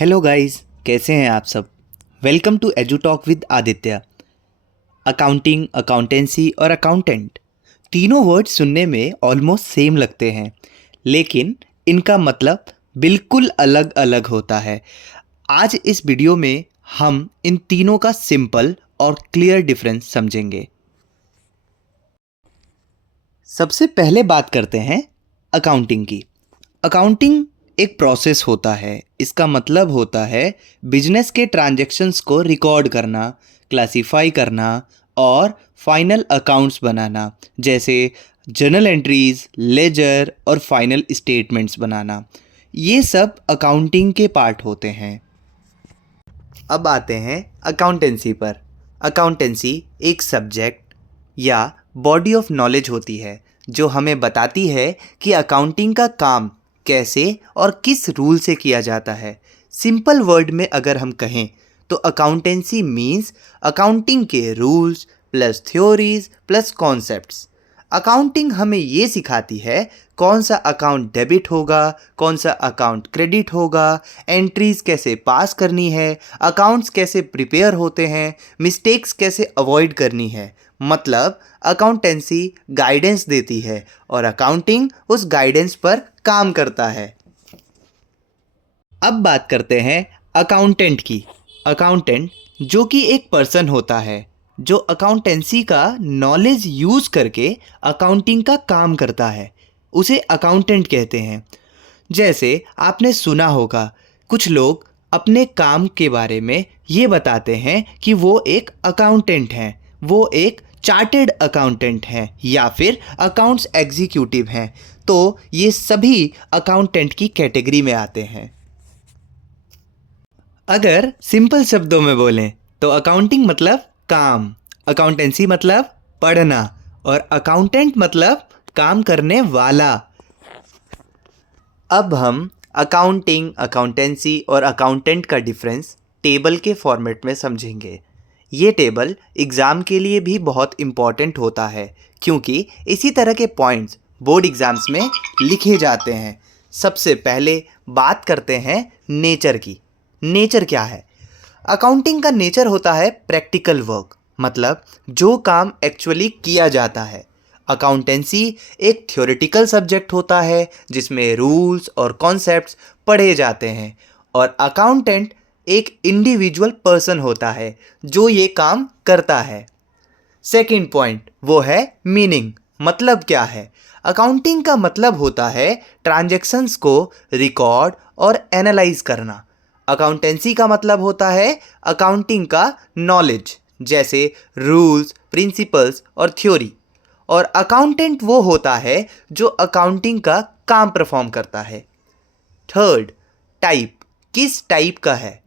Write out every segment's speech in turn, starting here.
Hello guys, कैसे हैं आप सब। Welcome to Edu Talk with Aditya. Accounting, accountancy और अकाउंटेंट तीनों वर्ड सुनने में ऑलमोस्ट सेम लगते हैं, लेकिन इनका मतलब बिल्कुल अलग अलग होता है। आज इस वीडियो में हम इन तीनों का सिंपल और क्लियर डिफरेंस समझेंगे। सबसे पहले बात करते हैं अकाउंटिंग की। अकाउंटिंग एक प्रोसेस होता है। इसका मतलब होता है बिजनेस के ट्रांजैक्शंस को रिकॉर्ड करना, क्लासिफाई करना और फाइनल अकाउंट्स बनाना, जैसे जर्नल एंट्रीज, लेजर और फाइनल स्टेटमेंट्स बनाना। ये सब अकाउंटिंग के पार्ट होते हैं। अब आते हैं अकाउंटेंसी पर। अकाउंटेंसी एक सब्जेक्ट या बॉडी ऑफ नॉलेज होती है जो हमें बताती है कि अकाउंटिंग का काम कैसे और किस रूल से किया जाता है। सिंपल वर्ड में अगर हम कहें तो अकाउंटेंसी मीन्स अकाउंटिंग के rules plus theories plus concepts. Accounting हमें ये सिखाती है कौन सा अकाउंट डेबिट होगा, कौन सा अकाउंट क्रेडिट होगा, एंट्रीज कैसे पास करनी है, अकाउंट्स कैसे प्रिपेयर होते हैं, मिस्टेक्स कैसे अवॉइड करनी है। मतलब अकाउंटेंसी गाइडेंस देती है और अकाउंटिंग उस गाइडेंस पर काम करता है। अब बात करते हैं अकाउंटेंट की। अकाउंटेंट जो कि एक पर्सन होता है जो अकाउंटेंसी का नॉलेज यूज़ करके अकाउंटिंग का काम करता है, उसे अकाउंटेंट कहते हैं। जैसे आपने सुना होगा, कुछ लोग अपने काम के बारे में ये बताते हैं कि वो एक अकाउंटेंट हैं, वो एक चार्टेड अकाउंटेंट हैं या फिर अकाउंट्स एग्जीक्यूटिव हैं। तो ये सभी अकाउंटेंट की कैटेगरी में आते हैं। अगर सिंपल शब्दों में बोलें तो अकाउंटिंग मतलब काम, अकाउंटेंसी मतलब पढ़ना और अकाउंटेंट मतलब काम करने वाला। अब हम अकाउंटिंग, अकाउंटेंसी और अकाउंटेंट का डिफरेंस टेबल के फॉर्मेट में समझेंगे। ये टेबल एग्ज़ाम के लिए भी बहुत इम्पॉर्टेंट होता है क्योंकि इसी तरह के पॉइंट्स बोर्ड एग्ज़ाम्स में लिखे जाते हैं। सबसे पहले बात करते हैं नेचर की। नेचर क्या है? अकाउंटिंग का नेचर होता है प्रैक्टिकल वर्क, मतलब जो काम एक्चुअली किया जाता है। अकाउंटेंसी एक थ्योरेटिकल सब्जेक्ट होता है जिसमें रूल्स और कॉन्सेप्ट्स पढ़े जाते हैं, और अकाउंटेंट एक इंडिविजुअल पर्सन होता है जो ये काम करता है। सेकंड पॉइंट वो है मीनिंग। मतलब क्या है? अकाउंटिंग का मतलब होता है ट्रांजैक्शंस को रिकॉर्ड और एनालाइज करना। अकाउंटेंसी का मतलब होता है अकाउंटिंग का नॉलेज, जैसे रूल्स, प्रिंसिपल्स और थ्योरी। और अकाउंटेंट वो होता है जो अकाउंटिंग का काम परफॉर्म करता है। Third, type. किस टाइप का है?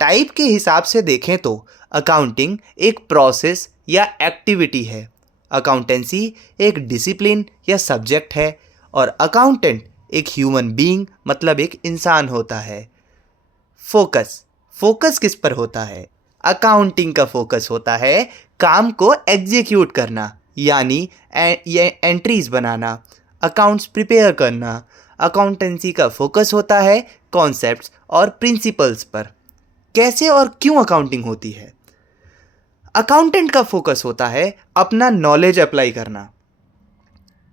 टाइप के हिसाब से देखें तो अकाउंटिंग एक प्रोसेस या एक्टिविटी है, अकाउंटेंसी एक डिसिप्लिन या सब्जेक्ट है, और अकाउंटेंट एक ह्यूमन बीइंग मतलब एक इंसान होता है। फोकस। फोकस किस पर होता है? अकाउंटिंग का फोकस होता है काम को एग्जीक्यूट करना, यानी ये एंट्रीज बनाना, अकाउंट्स प्रिपेयर करना। अकाउंटेंसी का फोकस होता है कॉन्सेप्ट्स और प्रिंसिपल्स पर, कैसे और क्यों अकाउंटिंग होती है। अकाउंटेंट का फोकस होता है अपना नॉलेज अप्लाई करना।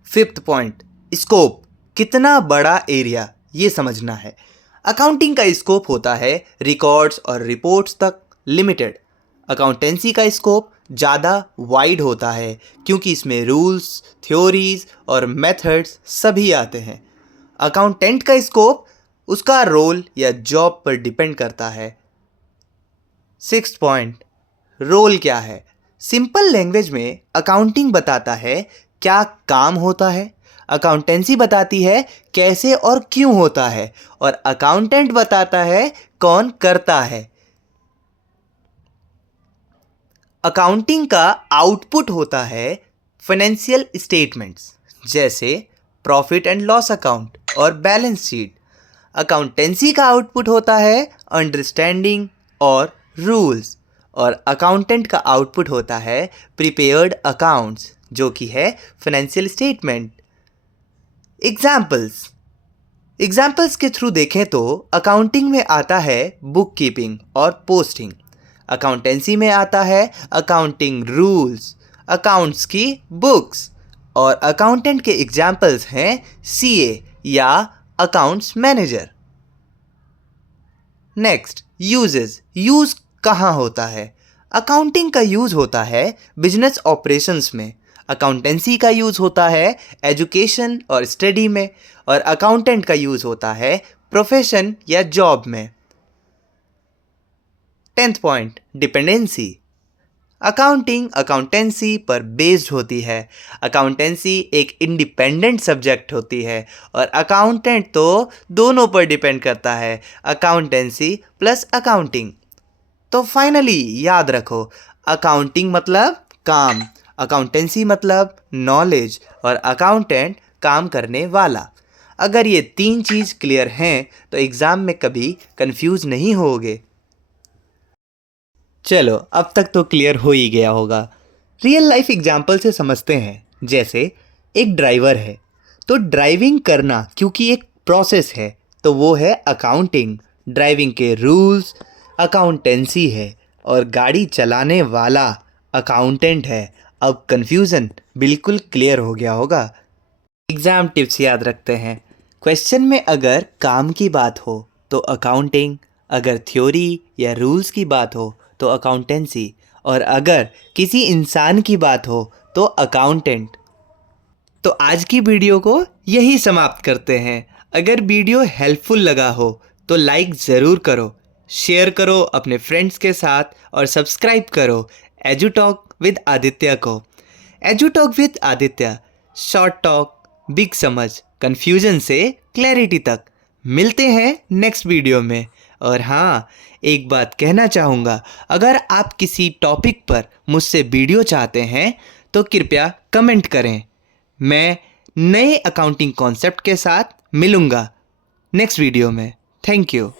Fifth point, scope. कितना बड़ा एरिया, ये समझना है। अकाउंटिंग का स्कोप होता है रिकॉर्ड्स और रिपोर्ट्स तक लिमिटेड। अकाउंटेंसी का स्कोप ज़्यादा वाइड होता है क्योंकि इसमें रूल्स, थ्योरीज और मेथड्स सभी आते हैं। अकाउंटेंट का स्कोप उसका रोल या जॉब पर डिपेंड करता है। सिक्स्थ पॉइंट, रोल क्या है? सिंपल लैंग्वेज में अकाउंटिंग बताता है क्या काम होता है, अकाउंटेंसी बताती है कैसे और क्यों होता है, और अकाउंटेंट बताता है कौन करता है। अकाउंटिंग का आउटपुट होता है फाइनेंशियल स्टेटमेंट्स, जैसे प्रॉफिट एंड लॉस अकाउंट और बैलेंस शीट। अकाउंटेंसी का आउटपुट होता है अंडरस्टैंडिंग और रूल्स, और अकाउंटेंट का आउटपुट होता है प्रिपेयर्ड अकाउंट्स, जो कि है फाइनेंशियल स्टेटमेंट। एग्जाम्पल्स। एग्जाम्पल्स के थ्रू देखें तो अकाउंटिंग में आता है बुक कीपिंग और पोस्टिंग, अकाउंटेंसी में आता है अकाउंटिंग रूल्स, अकाउंट्स की बुक्स, और अकाउंटेंट के एग्जाम्पल्स हैं सीए या accounts manager. Next, uses. Use कहाँ होता है? अकाउंटिंग का यूज होता है बिजनेस ऑपरेशंस में, अकाउंटेंसी का यूज होता है एजुकेशन और स्टडी में, और अकाउंटेंट का यूज होता है प्रोफेशन या जॉब में। 10th point, dependency. Accounting accountancy पर बेस्ड होती है। अकाउंटेंसी एक इंडिपेंडेंट सब्जेक्ट होती है और अकाउंटेंट तो दोनों पर डिपेंड करता है, अकाउंटेंसी प्लस अकाउंटिंग। तो फाइनली याद रखो, अकाउंटिंग मतलब काम, अकाउंटेंसी मतलब नॉलेज, और अकाउंटेंट काम करने वाला। अगर ये 3 चीज़ क्लियर हैं तो एग्ज़ाम में कभी कंफ्यूज नहीं होगे। चलो, अब तक तो क्लियर हो ही गया होगा। रियल लाइफ एग्जाम्पल से समझते हैं। जैसे एक ड्राइवर है, तो ड्राइविंग करना क्योंकि एक प्रोसेस है तो वो है अकाउंटिंग। ड्राइविंग के रूल्स अकाउंटेंसी है और गाड़ी चलाने वाला अकाउंटेंट है। अब कन्फ्यूज़न बिल्कुल क्लियर हो गया होगा। एग्ज़ाम टिप्स याद रखते हैं। क्वेश्चन में अगर काम की बात हो तो अकाउंटिंग, अगर थ्योरी या रूल्स की बात हो तो अकाउंटेंसी, और अगर किसी इंसान की बात हो तो अकाउंटेंट। तो आज की वीडियो को यही समाप्त करते हैं। अगर वीडियो हेल्पफुल लगा हो तो लाइक ज़रूर करो, शेयर करो अपने फ्रेंड्स के साथ, और सब्सक्राइब करो एजू टॉक विद आदित्य को। Edu Talk with Aditya, short talk, big समझ, कन्फ्यूजन से क्लैरिटी तक। मिलते हैं नेक्स्ट वीडियो में। और हाँ, एक बात कहना चाहूँगा, अगर आप किसी टॉपिक पर मुझसे वीडियो चाहते हैं तो कृपया कमेंट करें। मैं नए अकाउंटिंग कॉन्सेप्ट के साथ मिलूँगा नेक्स्ट वीडियो में। Thank you.